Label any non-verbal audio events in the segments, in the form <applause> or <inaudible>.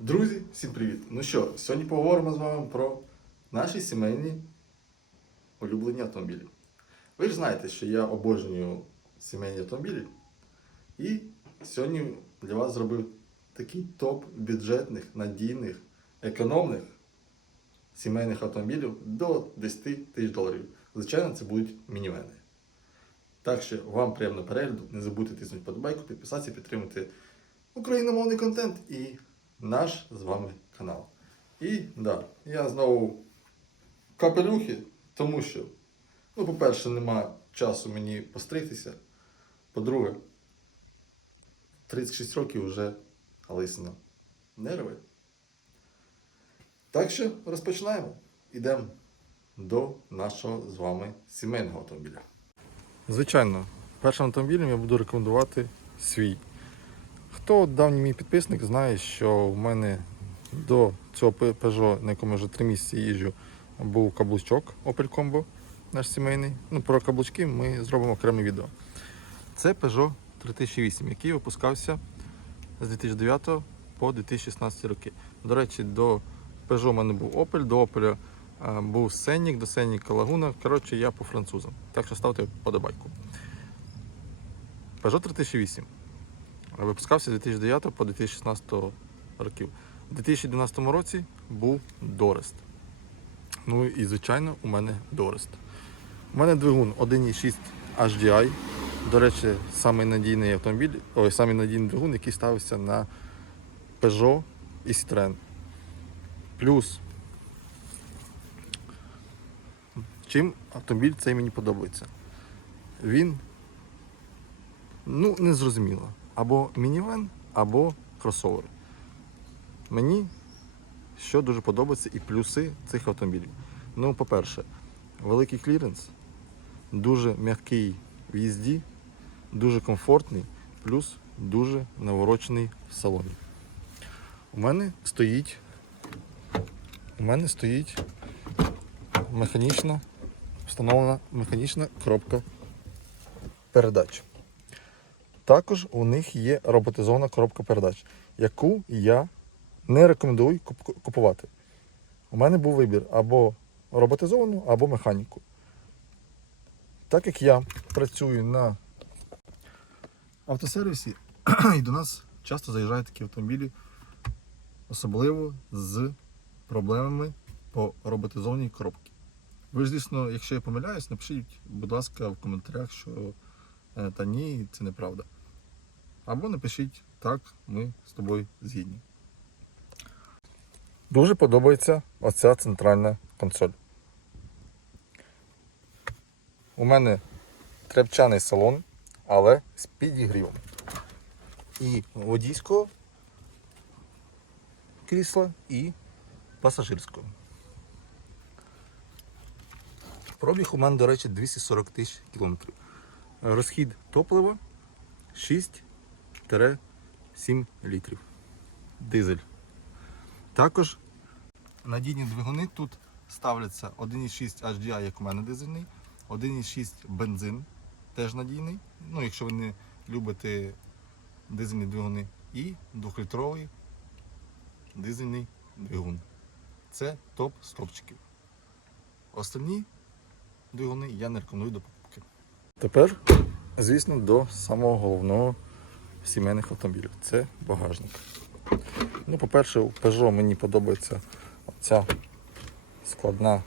Друзі, всім привіт! Ну що, сьогодні поговоримо з вами про наші сімейні улюблені автомобілі. Ви ж знаєте, що я обожнюю сімейні автомобілі. І сьогодні для вас зробив такий топ бюджетних, надійних, економних сімейних автомобілів до 10 тисяч доларів. Звичайно, це будуть мінівени. Так що вам приємного перегляду. Не забудьте тиснути подобайку, підписатися, підтримати україномовний контент і наш з вами канал. І да, я знову капелюхи, тому що, ну, по-перше, нема часу мені постригтися. По-друге, 36 років вже лисина не рве. Так що розпочинаємо. Ідемо до нашого з вами сімейного автомобіля. Звичайно, першим автомобілем я буду рекомендувати свій. Хто давній мій підписник знає, що в мене до цього Peugeot, на якому вже 3 місяці їжджу, був каблучок Opel Combo, наш сімейний. Ну, про каблучки ми зробимо окреме відео. Це Peugeot 3008, який випускався з 2009 по 2016 роки. До речі, до Peugeot у мене був Opel, до Opel е, був Сенік, до Сеніка Лагуна. Коротше, я по французам. Так що ставте подобайку. Peugeot 3008 випускався з 2009 по 2016 років. У 2012 році був Дорест. Ну і, звичайно, у мене Дорест. У мене двигун 1.6 HDI. До речі, самий надійний автомобіль, ой, самий надійний двигун, який ставився на Peugeot і Citroën. Плюс, чим автомобіль цей мені подобається? Він ну, не зрозуміло. Або мінівен, або кросовер. Мені що дуже подобається і плюси цих автомобілів. Ну, по-перше, великий кліренс, дуже м'який в їзді, дуже комфортний, плюс дуже наворочений в салоні. У мене стоїть, у мене стоїть механічна, встановлена механічна коробка передач. Також у них є роботизована коробка передач, яку я не рекомендую купувати. У мене був вибір або роботизовану, або механіку. Так як я працюю на автосервісі, <clears throat> і до нас часто заїжджають такі автомобілі, особливо з проблемами по роботизованій коробці. Ви ж, звісно, якщо я помиляюсь, напишіть, будь ласка, в коментарях, що е, та ні, це неправда. Або напишіть так, ми з тобою згідні. Дуже подобається оця центральна консоль. У мене тряпчаний салон, але з підігрівом. І водійського крісла, і пасажирського. Пробіг у мене, до речі, 240 тисяч кілометрів. Розхід топлива 6-7 літрів. Дизель. Також надійні двигуни тут ставляться 1,6 HDI, як у мене дизельний, 1,6 бензин, теж надійний. Ну, якщо ви не любите дизельні двигуни, і 2-літровий дизельний двигун. Це топ з топчиків. Остальні двигуни я не рекомендую до покупки. Тепер, звісно, до самого головного сімейних автомобілів. Це багажник. Ну, по-перше, у Peugeot мені подобається ця складна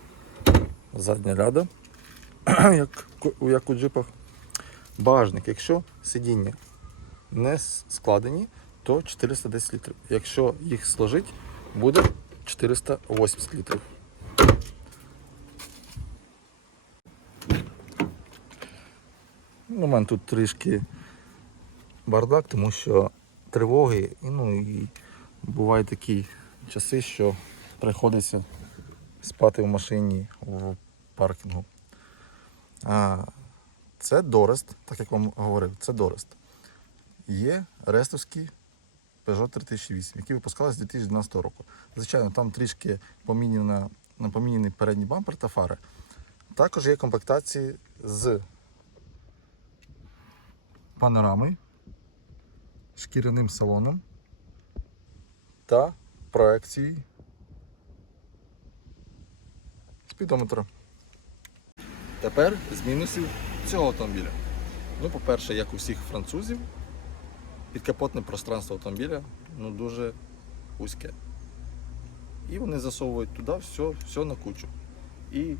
задня ляда, <clears throat> як, як у джипах. Багажник, якщо сидіння не складені, то 410 літрів. Якщо їх сложить, буде 480 літрів. Ну, У мене тут трішки бардак, тому що тривоги, і, ну і бувають такі часи, що приходиться спати в машині в паркінгу. А, це Дорест, так як вам говорив, це Дорест. Є рестовський Peugeot 3008, який випускався з 2012 року. Звичайно, там трішки поміняна, поміняний передній бампер та фари. Також є комплектації з панорами, шкіряним салоном та проекції спідометра. Тепер з мінусів цього автомобіля. Ну, по-перше, як у всіх французів, підкапотне пространство автомобіля ну, дуже вузьке. І вони засовують туди все, все на кучу. І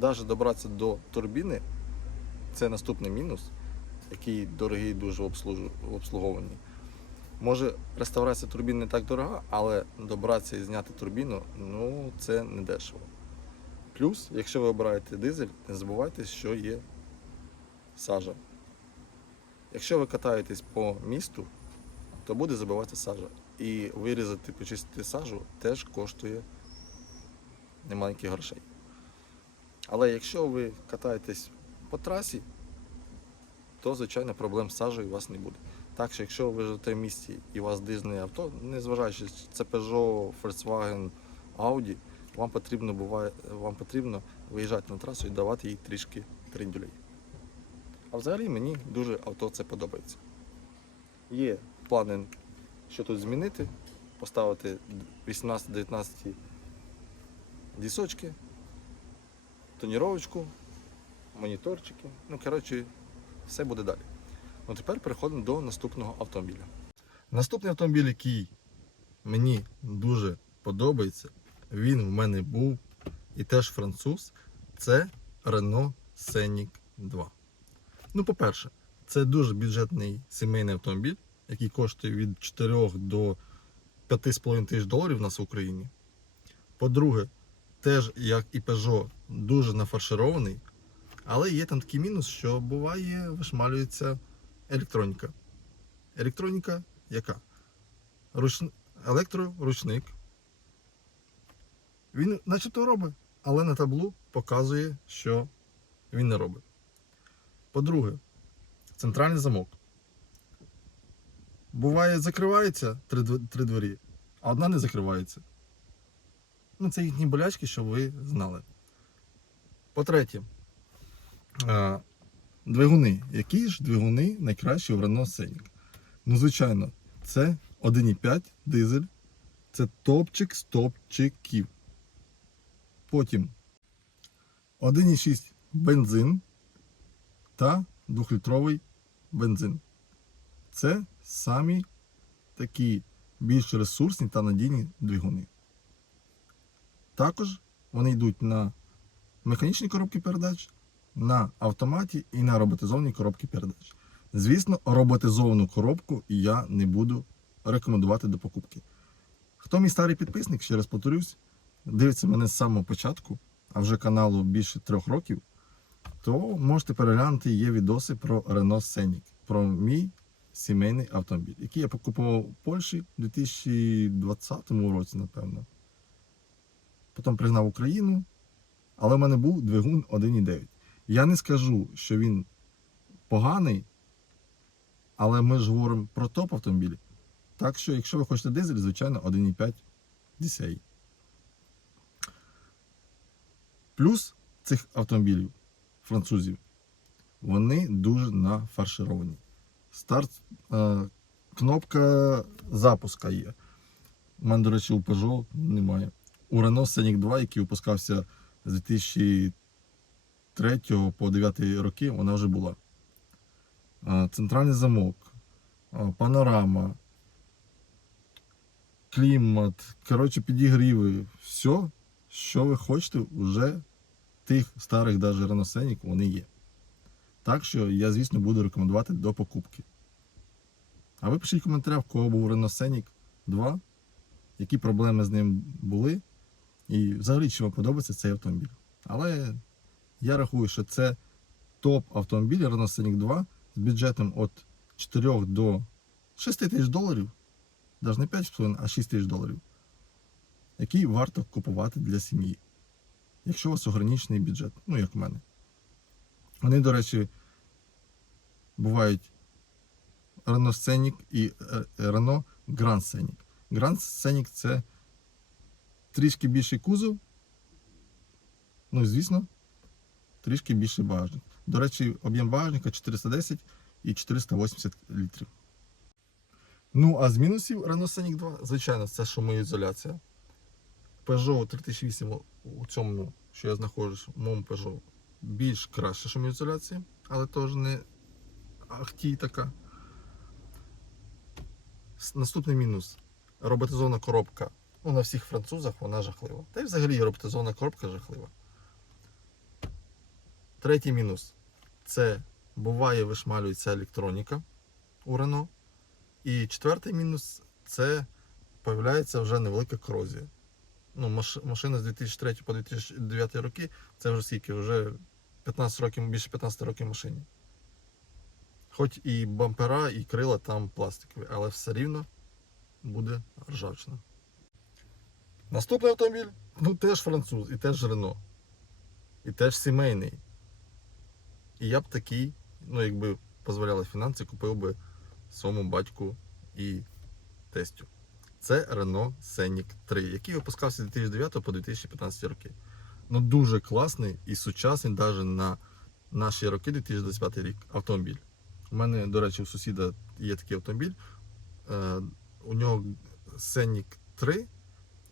навіть добратися до турбіни це наступний мінус, який дорогий дуже в. Може, реставрація турбін не так дорога, але добратися і зняти турбіну ну, це не дешево. Плюс, якщо ви обираєте дизель, не забувайте, що є сажа. Якщо ви катаєтесь по місту, то буде забивати сажа. І вирізати, почистити сажу теж коштує немаленьких грошей. Але якщо ви катаєтесь по трасі, то звичайно проблем з сажею у вас не буде. Так що якщо ви живете в місті і у вас дизельне авто, незважаючи, чи це Peugeot, Volkswagen, Audi, вам потрібно буває, вам потрібно виїжджати на трасу і давати їй трішки трендюлей. А взагалі мені дуже авто це подобається. Є плани, що тут змінити, поставити 18-19 дісочки, тоніровочку, моніторчики. Ну, коротше, все буде далі. Ну, тепер переходимо до наступного автомобіля. Наступний автомобіль, який мені дуже подобається, він в мене був і теж француз, це Renault Scenic 2. Ну, по-перше, це дуже бюджетний сімейний автомобіль, який коштує від 4 до 5,5 тисяч доларів у нас в Україні. По-друге, теж, як і Peugeot, дуже нафарширований, але є там такий мінус, що буває, вишмалюється електроніка. Електроніка яка? Руч... Електроручник. Він начебто робить, але на таблу показує, що він не робить. По-друге, центральний замок. Буває, закривається три, три двері, а одна не закривається. Ну, це їхні болячки, щоб ви знали. По-третє, двигуни. Які ж двигуни найкращі в Renault Scenic? Ну, звичайно, це 1,5 дизель. Це топчик з топчиків. Потім 1,6 бензин та 2-літровий бензин. Це самі такі більш ресурсні та надійні двигуни. Також вони йдуть на механічні коробки передач, на автоматі і на роботизовані коробки передач. Звісно, роботизовану коробку я не буду рекомендувати до покупки. Хто мій старий підписник, ще раз повторюсь, дивиться мене з самого початку, а вже каналу більше трьох років, то можете переглянути є відоси про Renault Scenic, про мій сімейний автомобіль, який я покупував в Польщі у 2020 році, напевно. Потім пригнав Україну, але в мене був двигун 1,9. Я не скажу, що він поганий, але ми ж говоримо про топ автомобілі. Так що, якщо ви хочете дизель, звичайно, 1,5 DCI. Плюс цих автомобілів французів, вони дуже нафаршировані. Старт, е, кнопка запуска є. У мене, до речі, у Peugeot немає. У Renault Scenic 2, який випускався з 2003 по 2009 роки, вона вже була. Центральний замок, панорама, клімат, коротше, підігріви. Все, що ви хочете, вже тих старих даже Scenic вони є. Так що я, звісно, буду рекомендувати до покупки. А ви пишіть в коментарях, в кого був Scenic 2, які проблеми з ним були, і взагалі чи вам подобається цей автомобіль. Але я рахую, що це топ автомобіль Renault Scenic 2 з бюджетом від 4 до 6 тисяч доларів, навіть не 5,5, а 6 тисяч доларів, який варто купувати для сім'ї, якщо у вас ограничений бюджет, ну як в мене. Вони, до речі, бувають Renault Scenic і е, Renault Grand Scenic. Grand Scenic це трішки більший кузов. Ну, і, звісно, трішки більший багажник. До речі, об'єм багажника 410 і 480 літрів. Ну, а з мінусів Renault Scenic 2, звичайно, це шумоізоляція. Peugeot 3008 у цьому, що я знаходжусь, в моєму Peugeot, більш краща шумоізоляція, але теж не ахтій така. Наступний мінус. Роботизована коробка. Ну, на всіх французах вона жахлива. Та й взагалі роботизована коробка жахлива. Третій мінус. Це буває вишмалюється електроніка у Renault. І четвертий мінус це появляється вже невелика корозія. Ну, машина з 2003 по 2009 роки, це вже скільки, вже 15 років, більше 15 років машині. Хоч і бампера, і крила там пластикові, але все рівно буде ржавчина. Наступний автомобіль, ну теж француз, і теж Рено. І теж сімейний. І я б такий, ну якби дозволяли фінанси, купив би своєму батьку і тестю. Це Renault Scenic 3, який випускався з 2009 по 2015 роки. Ну дуже класний і сучасний навіть на наші роки 2025 рік автомобіль. У мене, до речі, у сусіда є такий автомобіль. Е, у нього Scenic 3,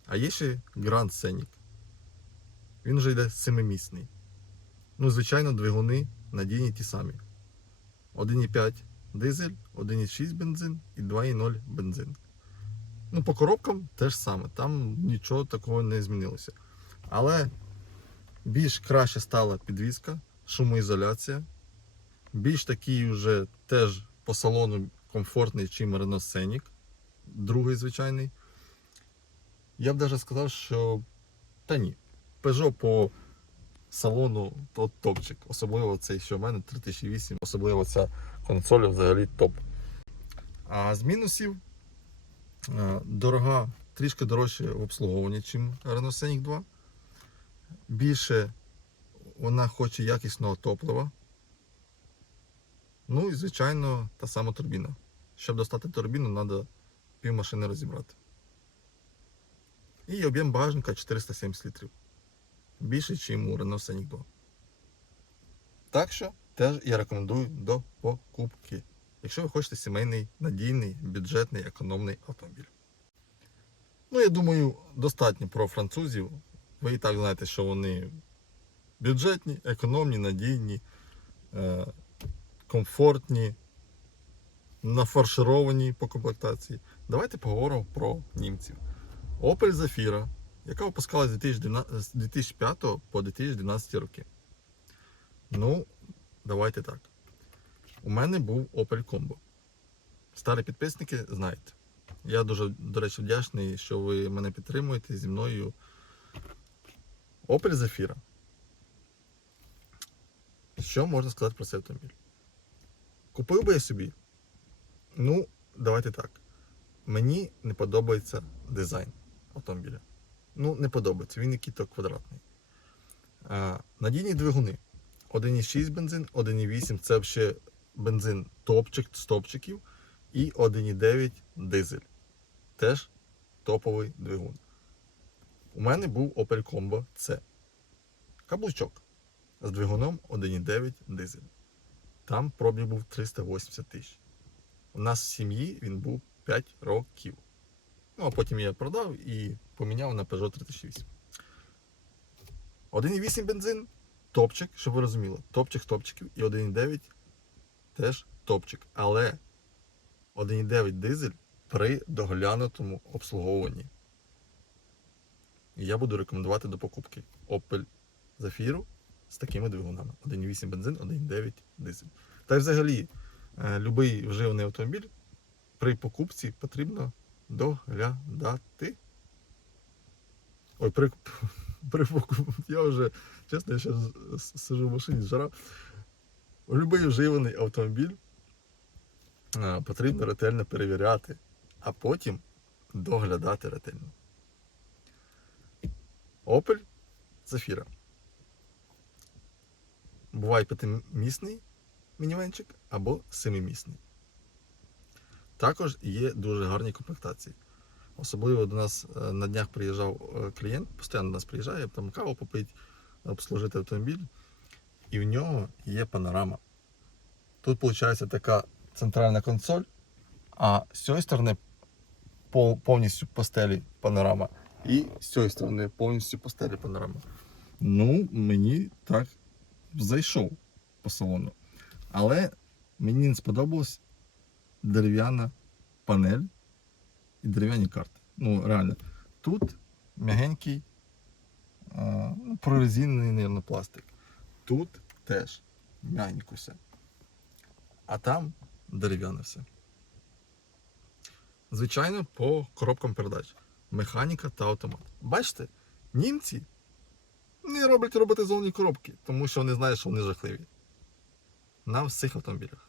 а є ще Grand Scenic. Він вже йде семимісний. Ну, звичайно, двигуни надійні ті самі. 1,5 дизель, 1,6 бензин і 2,0 бензин. Ну, по коробкам теж саме, там нічого такого не змінилося. Але більш краще стала підвізка, шумоізоляція. Більш такий вже теж по салону комфортний, чим Renault Scenic, другий звичайний. Я б навіть сказав, що та ні. Peugeot по салону то топчик. Особливо цей, що в мене 3008, особливо ця консоль взагалі топ. А з мінусів е, дорога, трішки дорожче в обслуговуванні, ніж Renault Scenic 2. Більше вона хоче якісного топлива. Ну і, звичайно, та сама турбіна. Щоб достати турбіну, треба пів машини розібрати. І об'єм багажника 470 літрів. Більше, ніж у Renault Scenic 2. Так що теж я рекомендую до покупки. Якщо ви хочете сімейний, надійний, бюджетний, економний автомобіль. Ну, я думаю, достатньо про французів. Ви і так знаєте, що вони бюджетні, економні, надійні, е, комфортні, нафаршировані по комплектації. Давайте поговоримо про німців. Opel Zafira, яка 2012 з 2005 по 2012 роки. Ну, давайте так. У мене був Opel Combo. Старі підписники знаєте. Я дуже, до речі, вдячний, що ви мене підтримуєте зі мною. Opel Zafira. Що можна сказати про цей автомобіль? Купив би я собі. Ну, давайте так. Мені не подобається дизайн автомобіля. Ну, не подобається, він який-то квадратний. А, надійні двигуни. 1,6 бензин, 1,8 це ще бензин топчик з топчиків. І 1,9 дизель. Теж топовий двигун. У мене був Opel Combo C. Каблучок з двигуном 1,9 дизель. Там пробіг був 380 тисяч. У нас в сім'ї він був 5 років. Ну, а потім я продав і поміняв на Peugeot 3008. 1,8 бензин топчик, щоб ви розуміли. топчик топчиків і 1,9 теж топчик. Але 1,9 дизель при доглянутому обслуговуванні. І я буду рекомендувати до покупки Opel Zafira з такими двигунами. 1,8 бензин, 1,9 дизель. Та й взагалі, е, будь-який вживаний автомобіль при покупці потрібно доглядати. Ой, при, при. Я вже, чесно, я зараз сижу в машині, жара. Любий вживаний автомобіль потрібно ретельно перевіряти, а потім доглядати ретельно. Opel Zafira. Буває п'ятимісний мінівенчик або семимісний. Також є дуже гарні комплектації. Особливо до нас е, на днях приїжджав е, клієнт, постійно до нас приїжджає, там каву попить, обслужити автомобіль. І в нього є панорама. Тут виходить така центральна консоль, А з цієї сторони повністю по стелі панорама. І з цієї сторони повністю по стелі панорама. Ну, мені так зайшов по салону. Але мені не сподобалась дерев'яна панель і дерев'яні карти. Ну, реально. Тут м'ягенький, ну, прорезинений, наверное, пластик. Тут теж м'ягенько все. А там дерев'яне все. Звичайно, по коробкам передач. Механіка та автомат. Бачите, німці не роблять роботизовані коробки, тому що вони знають, що вони жахливі. На всіх автомобілях.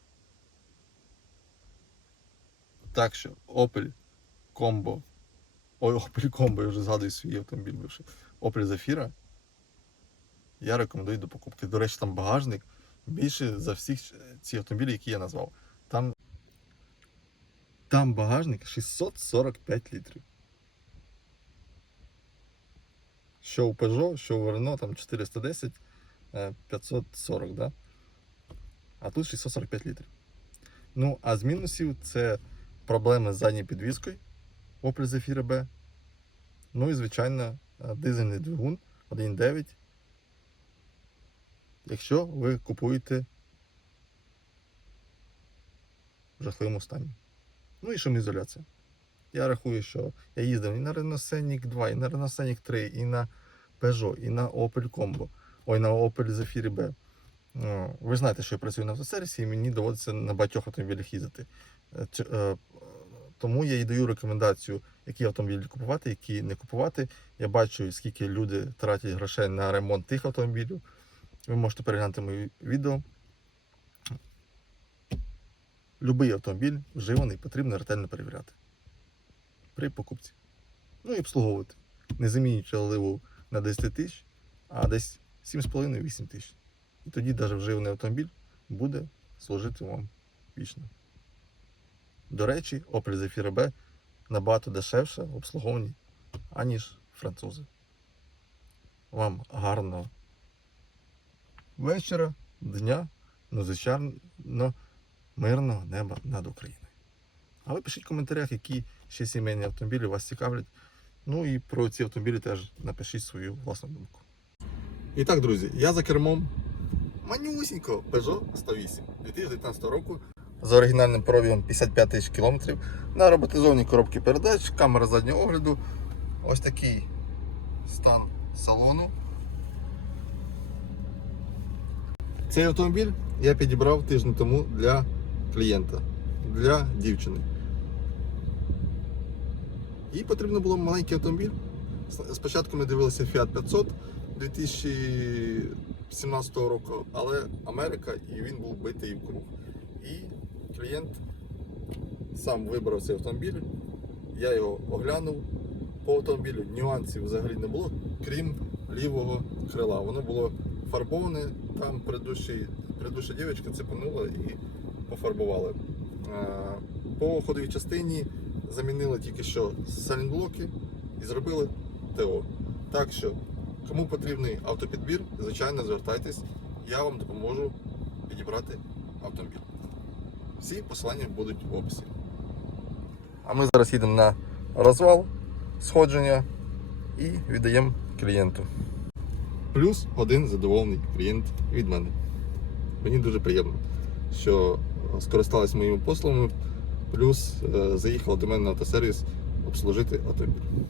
Так що Opel Combo. Ой, Opel Combo, я вже згадую свій автомобіль бивший. Opel Zafira. Я рекомендую до покупки. До речі, там багажник більше за всіх ці автомобілі, які я назвав. Там, там багажник 645 літрів. Що у Peugeot, що у Renault, там 410, е, 540, да? А тут 645 літрів. Ну, а з мінусів це проблеми з задньою підвіскою Opel Zafira B. Ну і, звичайно, е, дизельний двигун 1.9. Якщо ви купуєте в жахливому стані. Ну і шумоізоляція. Я рахую, що я їздив і на Renault Scenic 2, і на Renault Scenic 3, і на Peugeot, і на Opel Combo, ой, на Opel Zafira B. Ну, Ви знаєте, що я працюю на автосервісі, і мені доводиться на багатьох автомобілях їздити. Тому я і даю рекомендацію, які автомобілі купувати, які не купувати. Я бачу, скільки люди тратять грошей на ремонт тих автомобілів. Ви можете переглянути мої відео. Любий автомобіль вживаний потрібно ретельно перевіряти при покупці. Ну і обслуговувати. Не замінюючи оливу на 10 тисяч, а десь 7,5-8 тисяч. І тоді навіть вживаний автомобіль буде служити вам вічно. До речі, Opel Zafira B набагато дешевше в обслуговуванні, аніж французи. Вам гарного вечора, дня, ну, звичайно, мирного неба над Україною. А ви пишіть в коментарях, які ще сімейні автомобілі вас цікавлять. Ну і про ці автомобілі теж напишіть свою власну думку. І так, друзі, я за кермом манюсінького Peugeot 108 2019 року з оригінальним пробігом 55 тисяч кілометрів на роботизованій коробці передач, камера заднього огляду. Ось такий стан салону. Цей автомобіль я підібрав тиждень тому для клієнта, для дівчини. Їй потрібно було маленький автомобіль. Спочатку ми дивилися Fiat 500 2017 року, але Америка і він був битий в круг. Клієнт сам вибрав цей автомобіль, я його оглянув. По автомобілю нюансів взагалі не було, крім лівого крила. Воно було фарбоване, там предыдуща дівчинка цепанула і пофарбували. Е, По ходовій частині замінили тільки що салінблоки і зробили ТО. Так що, кому потрібний автопідбір, звичайно, звертайтесь, я вам допоможу підібрати автомобіль. Всі посилання будуть в описі. А ми зараз їдемо на розвал сходження і віддаємо клієнту. Плюс один задоволений клієнт від мене. Мені дуже приємно, що е, скористались моїми послугами, плюс е, заїхала до мене на автосервіс обслужити автомобіль.